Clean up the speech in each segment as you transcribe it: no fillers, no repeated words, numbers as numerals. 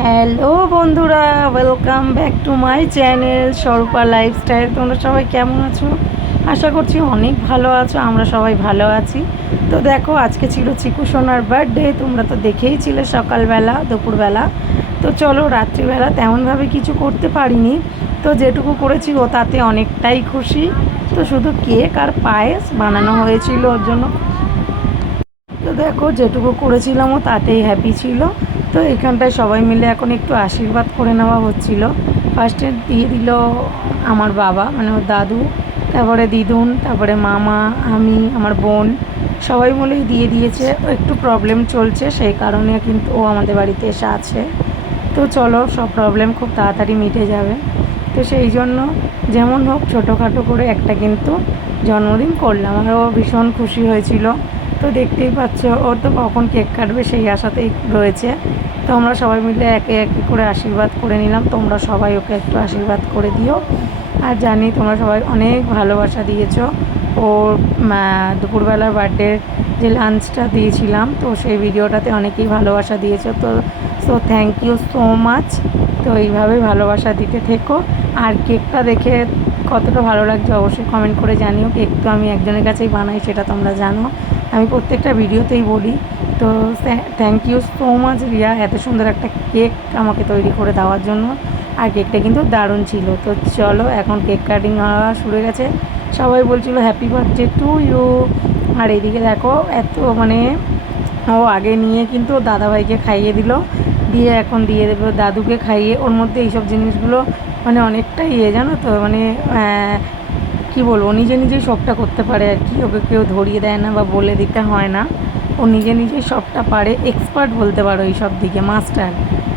Hello বন্ধুরা, welcome back to my channel স্বরূপা lifestyle. তোমরা সবাই কেমন আছো? আশা করছি অনেক ভালো আছো। আমরা সবাই ভালো আছি। তো দেখো, আজকে ছিল চিকু সোনার বার্থডে। তোমরা তো দেখেইছিলে সকালবেলা, দুপুরবেলা। তো চলো, রাত্রিবেলা তেমনভাবে কিছু করতে পারিনি। তো যেটুকু করেছি ও তাতে অনেকটাই খুশি। তো শুধু কেক আর পায়েস বানানো হয়েছিল ওর জন্য। তো দেখো, যেটুকু করেছিলাম ও তাতেই হ্যাপি ছিল। তো এখানটায় সবাই মিলে এখন একটু আশীর্বাদ করে নেওয়া হচ্ছিল। ফার্স্টে দিয়ে দিল আমার বাবা, মানে ওর দাদু, তারপরে দিদুন, তারপরে মামা, আমি, আমার বোন, সবাই মিলেই দিয়ে দিয়েছে। একটু প্রবলেম চলছে, সেই কারণে কিন্তু ও আমাদের বাড়িতে এসে আছে। তো চলো, সব প্রবলেম খুব তাড়াতাড়ি মিটে যাবে। তো সেই জন্য যেমন হোক ছোটোখাটো করে একটা কিন্তু জন্মদিন করলাম, আর ও ভীষণ খুশি হয়েছিল। তো দেখতেই পাচ্ছ, ও তো কখন কেক কাটবে সেই আশাতেই রয়েছে। তো আমরা সবাই মিলে একে একে করে আশীর্বাদ করে নিলাম। তোমরা সবাই ওকে একটু আশীর্বাদ করে দিও। আর জানি তোমরা সবাই অনেক ভালোবাসা দিয়েছো। ওর দুপুরবেলার বার্থডে যে লাঞ্চটা দিয়েছিলাম, তো সেই ভিডিওটাতে অনেকেই ভালোবাসা দিয়েছো। তো থ্যাংক ইউ সো মাচ। তো এইভাবেই ভালোবাসা দিতে থেকো। আর কেকটা দেখে কতটা ভালো লাগছে অবশ্যই কমেন্ট করে জানিও। কেক তো আমি একজনের কাছেই বানাই, সেটা তোমরা জানো, আমি প্রত্যেকটা ভিডিওতেই বলি। তো thank you so much Riya, এত সুন্দর একটা কেক আমাকে তৈরি করে দেওয়ার জন্য। আর কেকটা কিন্তু দারুণ ছিল। তো চলো, এখন কেক কাটিং হওয়া শুরু হয়ে গেছে। সবাই বলছিল হ্যাপি বার্থডে টু ইউ। আর এদিকে দেখো, এত মানে ও আগে নিয়ে কিন্তু ওর দাদাভাইকে খাইয়ে দিল, দিয়ে এখন দিয়ে দেবে ওর দাদুকে খাইয়ে। ওর মধ্যে এইসব জিনিসগুলো মানে অনেকটাই জানো তো, মানে কি বলবো, নিজে নিজেই সবটা করতে পারে আর কি। ওকে কেউ ধরিয়ে দেয় না বা বলে দিতে হয় না। ও নিজে নিজেই সবটা পারে, এক্সপার্ট বলতে পারো এই সব দিকে, মাস্টার।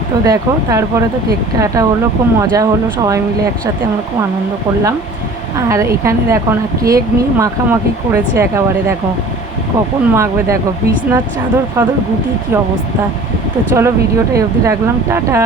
তো দেখো, তারপরে তো কেক কাটা হলো, খুব মজা হলো, সবাই মিলে একসাথে আমরা খুব আনন্দ করলাম। আর এখানে দেখো না, কেক নিয়ে মাখামাখি করেছে একেবারে। দেখো কখন মাখবে, দেখো বিছনার চাদর ফাদর গুটি কী অবস্থা। তো চলো, ভিডিওটা অবধি রাখলাম, টাটা।